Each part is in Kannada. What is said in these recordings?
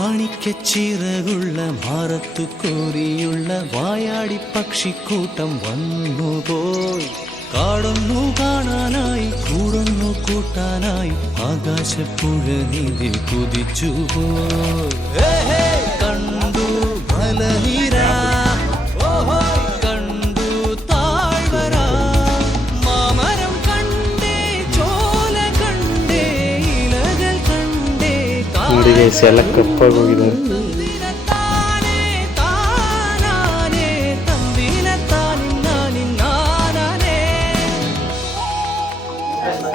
മാണിക്യച്ചിറകുള്ള മാറത്തു കോരിയുള്ള വായാടി പക്ഷിക്കൂട്ടം വന്നുപോയി. കാടൊന്നു കാണാനായി കൂടൊന്നു കൂട്ടാനായി ആകാശപ്പുഴ നീതിൽ കുതിച്ചുപോയി. കണ്ടു മലനിര, കണ്ടു താഴ്വര, മാമരം കണ്ടേ, ചോല കണ്ടേ, ഇലകൾ കണ്ടേ, ಎಲ್ಲ ಕಪ್ಪಾಗೋಗಿದ್ದಾರೆ.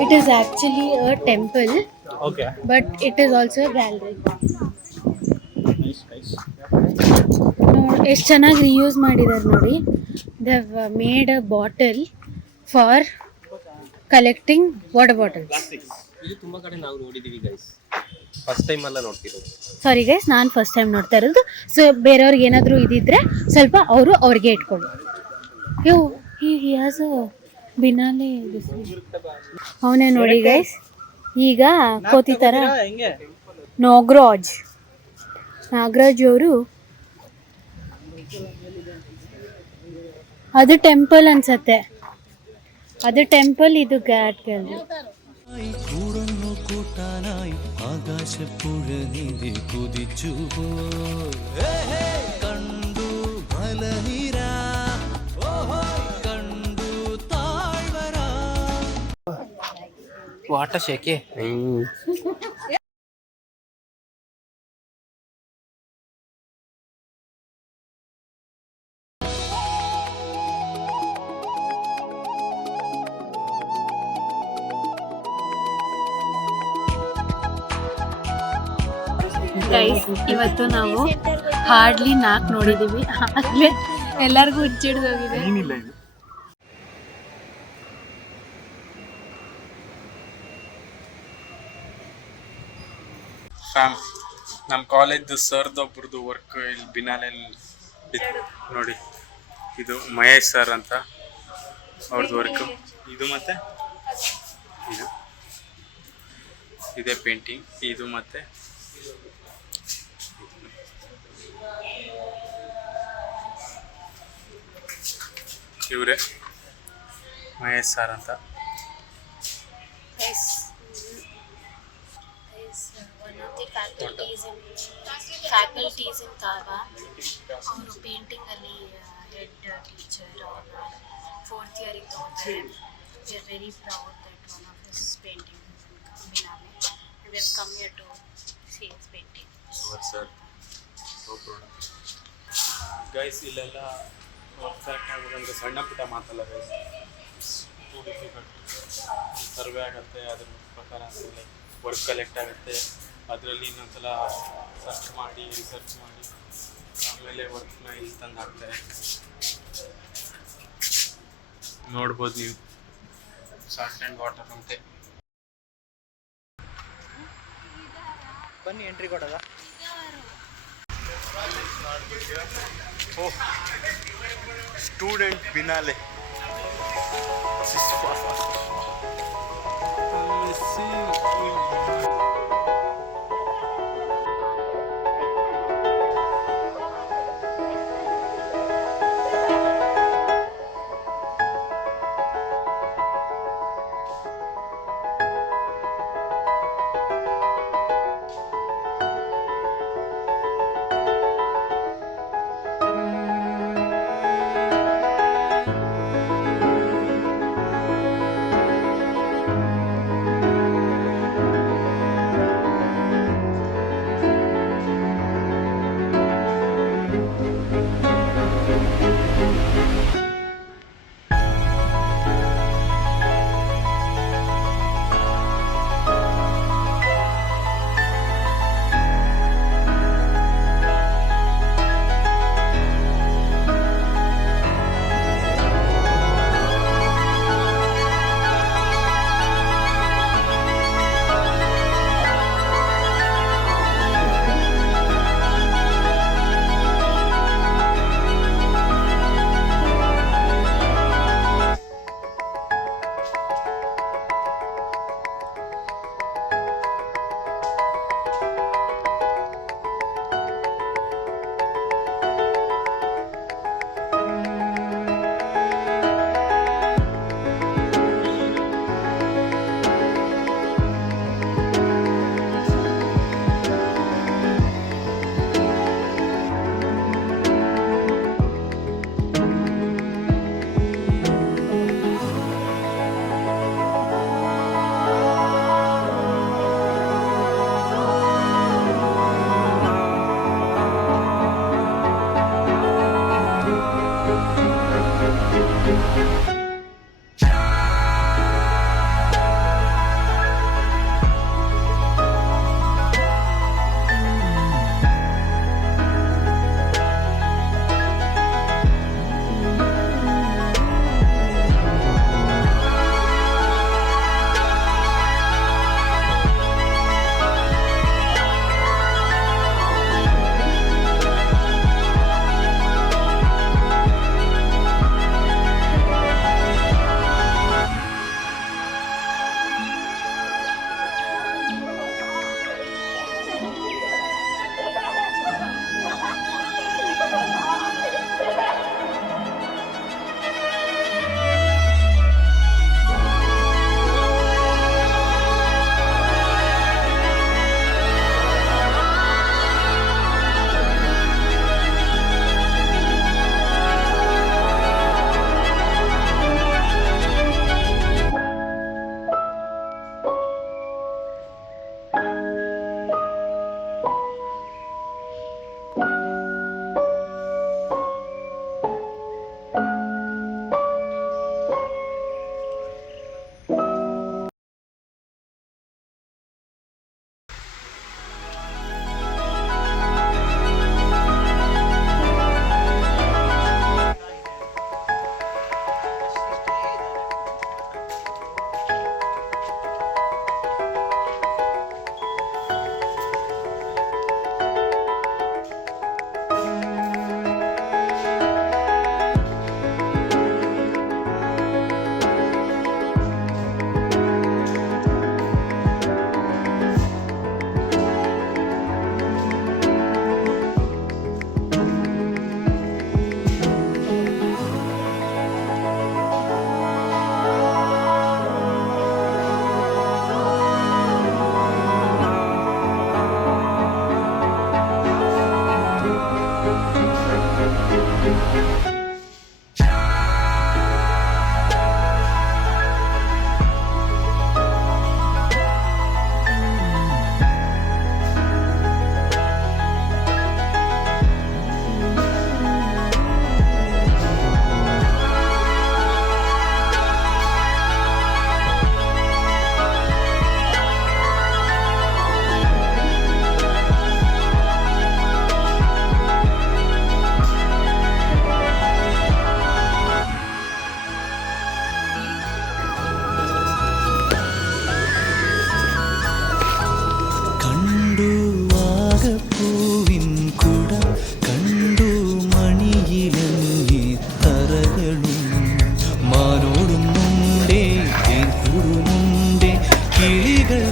It is actually a temple, Okay. but it is also a gallery. Nice, nice. ಎಷ್ಟು ಚೆನ್ನಾಗಿ ರಿಯೂಸ್ ಮಾಡಿದ್ದಾರೆ ನೋಡಿ. They have made a bottle for collecting water bottles. ಇದು ತುಂಬಾ ಕಡೆ ನಾವು ನೋಡಿದೀವಿ ಗೈಸ್, ಫಸ್ಟ್ ಟೈಮ್ ಎಲ್ಲ ನೋಡ್ತಿರೋದು. ಸಾರಿ ಗೈಸ್, ನಾನು ಫಸ್ಟ್ ಟೈಮ್ ನೋಡ್ತಾ ಇರೋದು. ಸೊ ಬೇರೆಯವ್ರಿಗೆ ಏನಾದರೂ ಇದಿದ್ರೆ ಸ್ವಲ್ಪ ಅವರು ಅವ್ರಿಗೆ ಇಟ್ಕೊಳ್ಳಿ. ಯೋ ಹಿ ಹ್ಯಾಸ್ ಅ ಬಿನಾಲೆ ಅವನೇ ನೋಡಿ ಗೈಸ್. ಈಗ ಕೋತಿ ಥರ ನಾಗರಾಜ್ ಅವರು, ಅದು ಟೆಂಪಲ್ ಅನ್ಸತ್ತೆ, ಅದು ಟೆಂಪಲ್, ಇದು ಘಾಟ್ ಗ್ಯಾಲರಿ. കൂടൊന്നു കൂട്ടാനായി ആകാശപ്പുഴ നീതി കുതിച്ചുപോയി. കണ്ടു മലനിര, കണ്ടു താഴ്വര. ವಾಟರ್ ಶೇಕೆ. ಗೈಸ್, ಇವತ್ತು ನಾವು ಹಾರ್ಡ್ಲಿ 4 ನೋಡಿದ್ದೀವಿ. ಆಗಲೇ ಎಲ್ಲರಿಗೂ ಹುಚ್ಚಿಡ್ದೋಗಿದೆ. ಫ್ಯಾಮ್, ನಮ್ಮ ಕಾಲೇಜ್ದು ಸರ್ದೊಬ್ರದ್ದು ವರ್ಕ್ ಇಲ್ಲಿ ಬಿನಾಲೆಲ್ಲಿ ನೋಡಿ. ಇದು ಮಹೇಶ್ ಸರ್ ಅಂತ, ಅವ್ರದ್ದು ವರ್ಕು ಇದು. ಮತ್ತು ಇದು ಇದೇ ಪೇಂಟಿಂಗ್, ಇದು ಮತ್ತು ಇವರೇ ಮಹೇಶ್ ಸರ್ ಅಂತ. ಫ್ಯಾಕಲ್ಟೀಸ್ ಇನ್ ಕಾವಾ, ಅವರು ಪೇಂಟಿಂಗಲ್ಲಿ ಹೆಡ್ ಟೀಚರ್, ಅವರು 4th ಇಯರಿಗೆ ತಗೋತಾರೆ. We are very proud that one of this painting biennale. We have come here to see his painting. Sir guys, ಇಲ್ಲೆಲ್ಲ ವರ್ಕ್ ಕಲೆಕ್ಟ್ ಆಗಬೇಕಂದ್ರೆ ಸಣ್ಣ ಪುಟ್ಟ ಮಾತಲ್ಲ ಗೈಸ್, ಟೂ ಡಿಫಿಕಲ್ಟ್. ಸರ್ವೆ ಆಗುತ್ತೆ, ಅದ್ರ ಪ್ರಕಾರ ವರ್ಕ್ ಕಲೆಕ್ಟ್ ಆಗುತ್ತೆ, ಅದರಲ್ಲಿ ಇನ್ನೊಂದ್ಸಲ ಸರ್ಚ್ ಮಾಡಿ ರಿಸರ್ಚ್ ಮಾಡಿ ಆಮೇಲೆ ವರ್ಕ್ನ ಇಲ್ಲಿ ತಂದು ಹಾಕ್ತಾರೆ. ನೋಡ್ಬೋದು ನೀವು, ಸಾಲ್ಟ್ ಆ್ಯಂಡ್ ವಾಟರ್ ಅಂತೆ. ಬನ್ನಿ ಎಂಟ್ರಿ ಕೊಡೋದ. ಓಹ್, ಸ್ಟೂಡೆಂಟ್ ಬಿನಾಲೆ.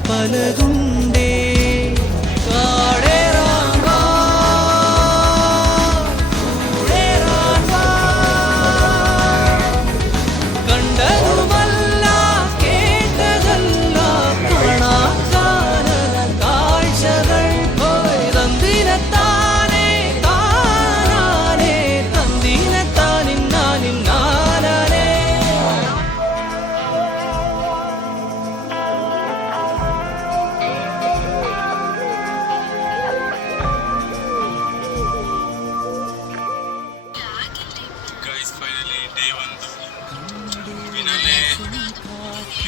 പലതുണ്ടേ കാടേറാൻ വാ, കൂടേറാൻ വാ. കണ്ടതുമല്ല കേട്ടതല്ല കാണാക്കാനല കാഴ്ചകൾ പോയി തന്തിനത്താനേ താനാനേ തന്തിനത്താനിന്നാനിന്നാനേ. ಗೈಸ್ ಫೈನಲಿ ಡೇ 1 ಫಿನಾಲೆ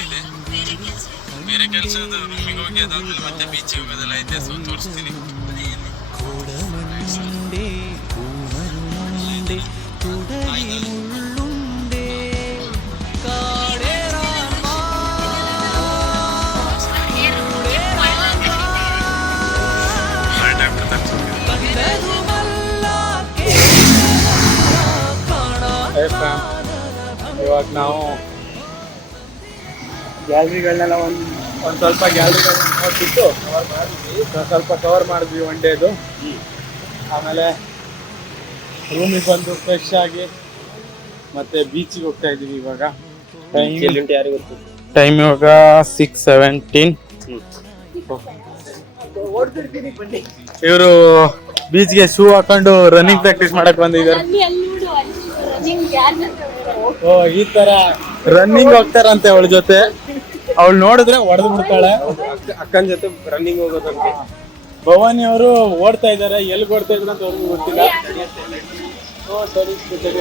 ಇದೆ. ಬೇರೆ ಕೆಲಸ ರೂಮಿಗೆ ಹೋಗಿ ಅದಾದ್ಮೇಲೆ ಮತ್ತೆ ಬೀಚಿಗೆ ಹೋಗೋದೆಲ್ಲ ಐತೆ, ಸೊ ತೋರಿಸ್ತೀನಿ. കോടമഞ്ഞുണ്ടേ പൂമരുമുണ്ടേ തുടരിമുള്ളുണ്ടേ കാടേറാൻ വാ, കൂടേറാൻ വാ. കണ്ടതുമല്ല കേട്ടതല്ല കാണാക്കാനല ಇವಾಗ ನಾವು ಗ್ಯಾಲರಿಗಳನ್ನೆಲ್ಲ ಒಂದು ಸ್ವಲ್ಪ ಗ್ಯಾಲರಿಗಳನ್ನ ನೋಡ್ಬಿಟ್ಟು ಕವರ್ ಮಾಡಿದ್ವಿ, ಸ್ವಲ್ಪ ಕವರ್ ಮಾಡಿದ್ವಿ ಒನ್ ಡೇದು. ಆಮೇಲೆ ರೂಮಿಗೆ ಬಂದು ಫ್ರೆಶ್ ಆಗಿ ಮತ್ತೆ ಬೀಚಿಗೆ ಹೋಗ್ತಾ ಇದ್ದೀವಿ ಇವಾಗ. ಟೈಮ್ ಇವಾಗ 6:17. ಇವರು ಬೀಚ್ಗೆ ಶೂ ಹಾಕೊಂಡು ರನ್ನಿಂಗ್ ಪ್ರಾಕ್ಟೀಸ್ ಮಾಡಕ್ ಬಂದಿದ್ದಾರೆ. ಓ, ಈ ತರ ರನ್ನಿಂಗ್ ಹೋಗ್ತಾರಂತೆ ಅವಳ ಜೊತೆ. ಅವಳು ನೋಡಿದ್ರೆ ಹೊಡೆದು ಬಿಡ್ತಾಳೆ. ಅಕ್ಕನ ಜೊತೆ ರನ್ನಿಂಗ್ ಹೋಗೋದಂತೆ. ಭವಾನಿ ಅವರು ಓಡ್ತಾ ಇದಾರೆ, ಎಲ್ಲಿ ಓಡ್ತಾ ಇದ್ರು ಅಂತ ಅವ್ರಿಗೂ ಗೊತ್ತಿಲ್ಲ. ಓ, ಸರಿ ಸರಿ.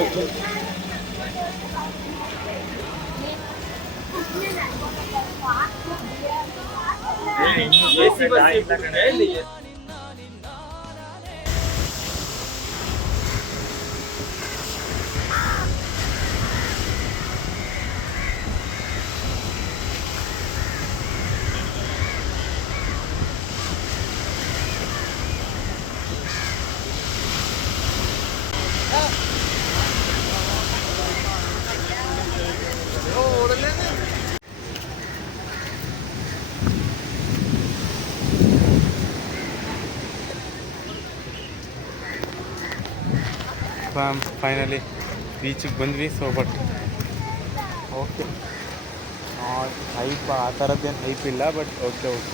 ಫೈನಲಿ ಬೀಚಿಗೆ ಬಂದ್ವಿ. ಸೊ ಬಟ್ ಓಕೆ, ಹೈಪ್ ಆ ಥರದ್ದೇನು ಹೈಪ್ ಇಲ್ಲ, ಬಟ್ ಓಕೆ ಓಕೆ.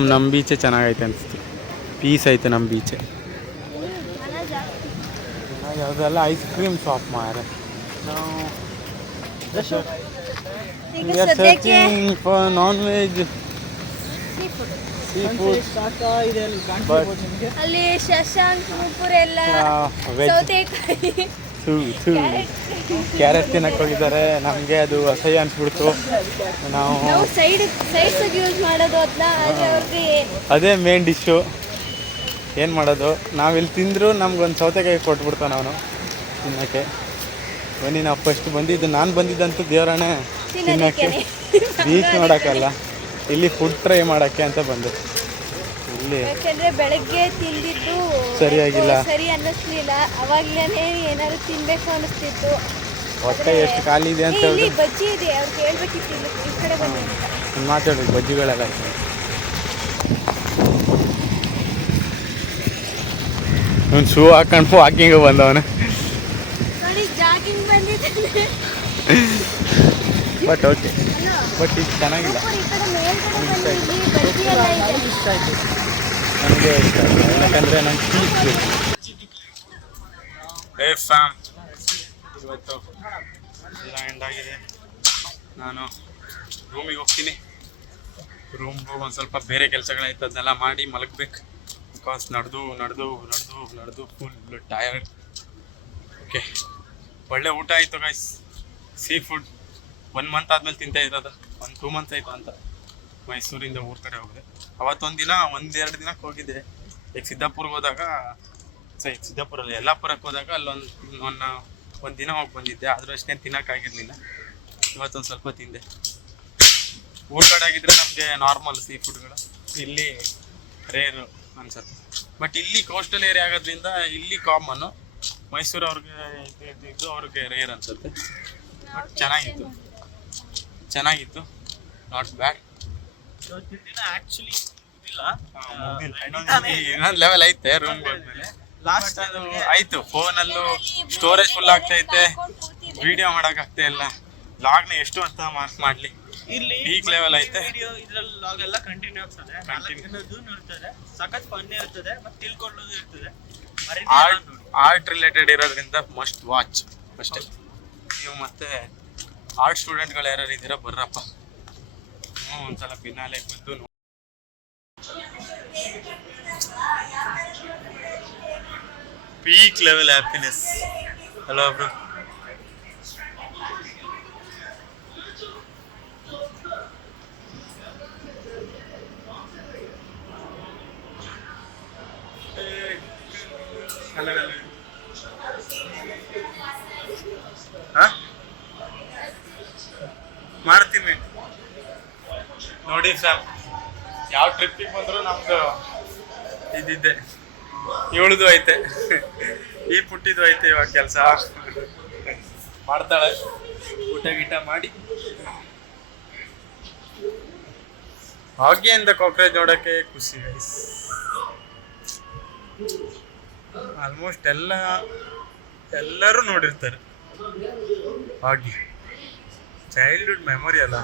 ನಮ್ಮ ಬೀಚೇ ಚೆನ್ನಾಗೈತೆ ಅನಿಸ್ತು. ಪೀಸ್ ಐತೆ ನಮ್ಮ ಬೀಚೆ. ಯಾವುದೆಲ್ಲ ಐಸ್ ಕ್ರೀಮ್ ಶಾಪ್ ಮಾರೆ. ನಾವು searching for non veg seafood. ಅಲ್ಲಿ ಶಶಾಂಕ್ ಮುಪ್ಪುರ ಎಲ್ಲ ಸೌತೆಕಾಯಿ ಕ್ಯಾರೆಟ್ ತಿನ್ನಕ್ಕೆ ಹೋಗಿದ್ದಾರೆ. ನಮಗೆ ಅದು ಅಸಹ್ಯ ಅನ್ಸ್ಬಿಡ್ತು. ನಾವು ಸೈಡ್ಸ್ ಯೂಸ್ ಮಾಡೋದು ಅದನ್ನ, ಆದರೆ ಅವ್ರಿಗೆ ಅದೇ ಮೇನ್ ಡಿಶ್ಶು. ಏನು ಮಾಡೋದು, ನಾವಿಲ್ಲಿ ತಿಂದರೂ ನಮ್ಗೊಂದು ಸೌತೆಕಾಯಿ ಕೊಟ್ಬಿಡ್ತಾನೆ ಅವನು ತಿನ್ನೋಕ್ಕೆ. ಬನ್ನಿ, ನಾವು ಫಸ್ಟ್ ಬಂದಿದ್ದು, ನಾನು ಬಂದಿದ್ದಂತೂ ದೇವರಾಣೆ ತಿನ್ನೋಕ್ಕೆ, ಬೀಚ್ ನೋಡೋಕ್ಕಲ್ಲ, ಇಲ್ಲಿ ಫುಡ್ ಟ್ರೈ ಮಾಡೋಕ್ಕೆ ಅಂತ ಬಂದು. ಇಲ್ಲಿ ಯಾಕಂದ್ರೆ ಬೆಳಗ್ಗೆ ತಿಂದಿದ್ದು ಸರಿಯಾಗಿಲ್ಲ, ಸರಿ ಅನ್ನಿಸ್ಲಿಲ್ಲ. ಅವಾಗ್ಲೇನೆ ಏನಾದ್ರು ತಿನ್ಬೇಕು ಅನಿಸ್ತಿತ್ತು. ಹೊಟ್ಟೆ ಎಷ್ಟು ಖಾಲಿ ಇದೆ ಅಂತ ಇಲ್ಲಿ ಹೇಳಿ ಬಜ್ಜಿ ಇದೆ, ಅವ್ರಿಗೆ ಹೇಳ್ಬೇಕಿತ್ತು ಈ ಕಡೆ ಬಂದಿದ್ದ. ಮಾತಾಡಿ. ಬಜ್ಜಿಗಳೆಲ್ಲ ಒಂದು ಶೂ ಹಾಕೊಂಡು ವಾಕಿಂಗ್ ಬಂದವನು. ನೋಡಿ ಜಾಗಿಂಗ್ ಬಂದಿದ್ದಾನೆ. ಬಟ್ ಓಕೆ, ಬಟ್ ಇದು ಚೆನ್ನಾಗಿಲ್ಲ. ಈ ಕಡೆ ಮೇಲ್ಗಡೆ ಬಂದಿದ್ವಿ, ಬಜ್ಜಿ ಎಲ್ಲ ಇದೆ. ಇಷ್ಟ ಆಯಿತು, ನನಗೆ ಇಷ್ಟ ಆಯಿತು. ಯಾಕಂದರೆ ನಂಗೆ ಚೀಸ್ ಬೇಕು. ಫ್ಯಾಮ್, ಇವತ್ತು ಎಲ್ಲ ಎಂಡ್ ಆಗಿದೆ. ನಾನು ರೂಮಿಗೆ ಹೋಗ್ತೀನಿ. ರೂಮ್ಗೆ ಹೋಗಿ ಒಂದು ಸ್ವಲ್ಪ ಬೇರೆ ಕೆಲಸಗಳಾಯ್ತು, ಅದನ್ನೆಲ್ಲ ಮಾಡಿ ಮಲಗಬೇಕು. ಬಿಕಾಸ್ ನಡೆದು ಫುಲ್ ಟಯರ್ಡ್. ಓಕೆ, ಒಳ್ಳೆ ಊಟ ಆಯಿತು ಗೈಸ್. ಸೀ ಫುಡ್ 1 ಮಂತ್ ಆದಮೇಲೆ ತಿಂತಾ ಇರೋದು. 2 ಮಂತ್ಸ್ ಆಯಿತು ಅಂತ ಮೈಸೂರಿಂದ ಊರ ಕಡೆ ಹೋಗಿದೆ. ಅವತ್ತೊಂದು ದಿನ 1-2 ದಿನಕ್ಕೆ ಹೋಗಿದ್ದೆ. ಈಗ ಸಿದ್ದಾಪುರ್ಗೆ ಹೋದಾಗ, ಸಿದ್ದಾಪುರಲ್ಲಿ ಯಲ್ಲಾಪುರಕ್ಕೆ ಹೋದಾಗ ಒಂದು ದಿನ ಹೋಗಿ ಬಂದಿದ್ದೆ. ಆದರೂ ಅಷ್ಟೇನು ತಿನ್ನೋಕ್ಕಾಗಿರಲಿಲ್ಲ. ಇವತ್ತೊಂದು ಸ್ವಲ್ಪ ತಿಂದೆ. ಊರ ಕಡೆ ಆಗಿದ್ರೆ ನಮಗೆ ನಾರ್ಮಲ್ ಸೀ ಫುಡ್ಗಳು, ಇಲ್ಲಿ ರೇರು ಅನ್ಸುತ್ತೆ. ಬಟ್ ಇಲ್ಲಿ ಕೋಸ್ಟಲ್ ಏರಿಯಾ ಆಗೋದ್ರಿಂದ ಇಲ್ಲಿ ಕಾಮನ್ನು. ಮೈಸೂರು ಅವ್ರಿಗೆ ಇದು ಅವ್ರಿಗೆ ರೇರ್ ಅನ್ಸುತ್ತೆ. ಬಟ್ ಚೆನ್ನಾಗಿತ್ತು, ನಾಟ್ ಬ್ಯಾಡ್. ಇವತ್ತಿನ ದಿನ ಆಕ್ಚುಲಿ ಇದಿಲ್ಲ ಇನ್ನೊಂದು ಲೆವೆಲ್ ಐತೆ ರೂಮ್ ಹೋದ್ಮೇಲೆ ಲಾಸ್ಟ್ ಅದು ಆಯ್ತು. ಫೋನಲ್ಲೂ ಸ್ಟೋರೇಜ್ ಫುಲ್ ಆಗ್ತೈತೆ, ವಿಡಿಯೋ ಮಾಡಕ್ ಆಗ್ತಾ ಇಲ್ಲ. ಲಾಗ್ನ ಎಷ್ಟು ಅಂತ ಮಾರ್ಕ್ ಮಾಡ್ಲಿ, ಇಲ್ಲಿ ಪೀಕ್ ಲೆವೆಲ್ ಐತೆ. ವಿಡಿಯೋ ಇದ್ರಲ್ಲಿ ಲಾಗ್ ಎಲ್ಲ ಕಂಟಿನ್ಯೂ ಆಗ್ತದೆ, 4 ದಿನದ್ದು ಇರ್ತದೆ, ಸಖತ್ ಫನ್ ಇರ್ತದೆ, ಮತ್ತೆ ತಿಳ್ಕೊಳ್ಳೋದು ಇರ್ತದೆ. ಆರ್ಟ್ ರಿಲೇಟೆಡ್ ಇರೋದ್ರಿಂದ ಮಸ್ಟ್ ವಾಚ್ ಅಷ್ಟೇ. ನೀವು ಮತ್ತೆ ಆರ್ಟ್ ಸ್ಟೂಡೆಂಟ್ಗಳು ಯಾರು ಇದ್ದೀರಾ ಬರ್ರಪ್ಪ, ಒಂದ್ಸಲ ಬಿನಾಲೆಗೆ ಬಂದು peak level happiness. Hello bro. ಮಾಡ್ತೀನಿ ನೋಡಿ ಸರ್. ಯಾವ ಟ್ರಿಪ್ಪಿಗೆ ಬಂದ್ರು ನಮ್ದು ಇದ್ದಿದ್ದೆ, ಇವಳದು ಐತೆ, ಈ ಪುಟ್ಟಿದು ಐತೆ. ಇವಾಗ ಕೆಲಸ ಮಾಡ್ತಾಳೆ, ಊಟ ಗೀಟ ಮಾಡಿ. ಹಾಗೆಯಿಂದ ಕಾಕ್ರೋಚ್ ನೋಡೋಕ್ಕೆ ಖುಷಿ ಗೈಸ್. ಆಲ್ಮೋಸ್ಟ್ ಎಲ್ಲರೂ ನೋಡಿರ್ತಾರೆ ಹಾಗೆ. ಚೈಲ್ಡ್ಹುಡ್ ಮೆಮೊರಿ ಅಲ್ಲ.